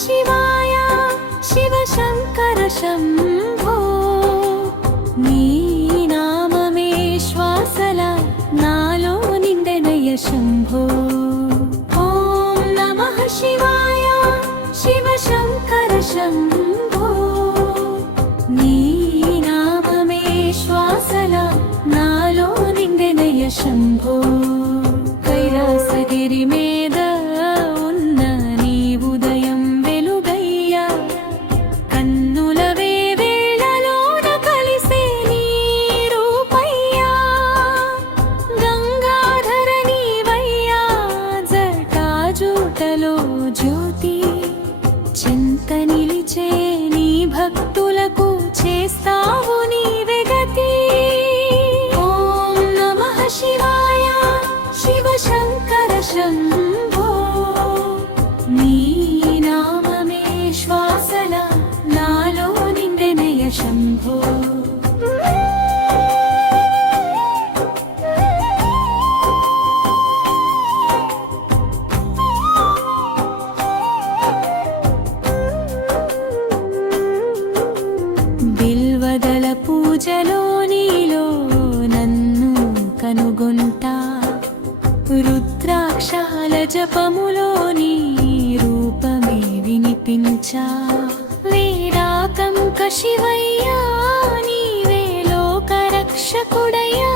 శివాయ శివ శంకర శంభో నీ నామమే శ్వాసల నాలో నిండెనయ్య శంభో ఓం నమః శివాయ శివ శంకర శంభో నీ నామమే శ్వాసల నాలో నిండెనయ్య శంభో కైలాసగిరి మీద ఉన్న నీ ఉదయం వెలుగయ్యా కన్నుల వేవేళలోన కలిసే నీ రూపయ్యా గంగాధర నీవయ్యా జటాజూటలో జ్యోతి చింత నిలిచే నీ భక్తులకు చేస్తావు నీవే గతి ఓం నమః శివాయ శివ శంకర శంభో నీ నామమే శ్వాసల నాలో నిండెనయ్య శంభో బిల్వదళ పూజలో నీలో నన్ను కనుగొంటా రుద్రాక్షాల జపములో నీ రూపమే వినిపించా వీరాకంక శివయ్యా నీవే లోక రక్షకుడయ్యా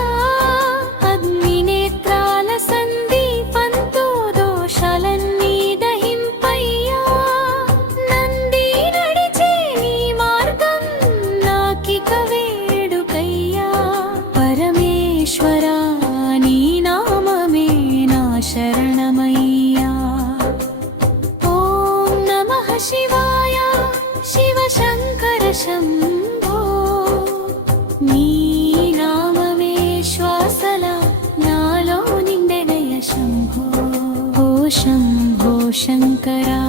అగ్నినేత్రాల సందీపంతో దోషాలన్నీ దహింపయ్యా నంది నడిచే నీ మార్గం నాకిక వేడుకయ్యా పరమేశ్వరా నీ నామమే నా శరణమయ్యా ఓం నమః శివాయ శివ శంకర శంభో నీ నామమే శ్వాసల నాలో నిండెనయ్య శంభో ఓ శంభో శంకరా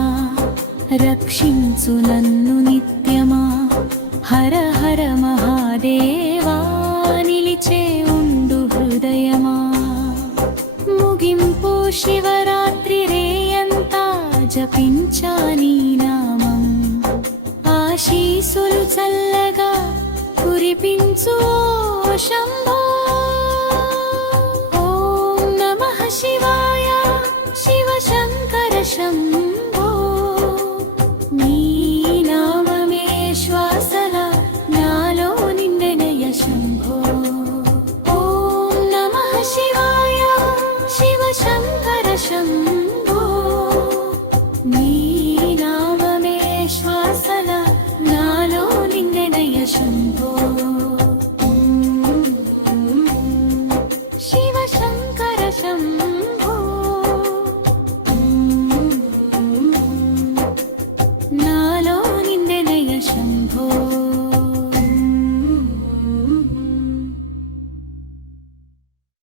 రక్షించు నన్ను నిత్యమా హర హర మహాదేవా నిలిచే ఉండు హృదయమా ముగింపు శివరాత్రి రేయంతా జపించా నీ నామం ఆశీసులు చల్లగా కురిపించు శంభో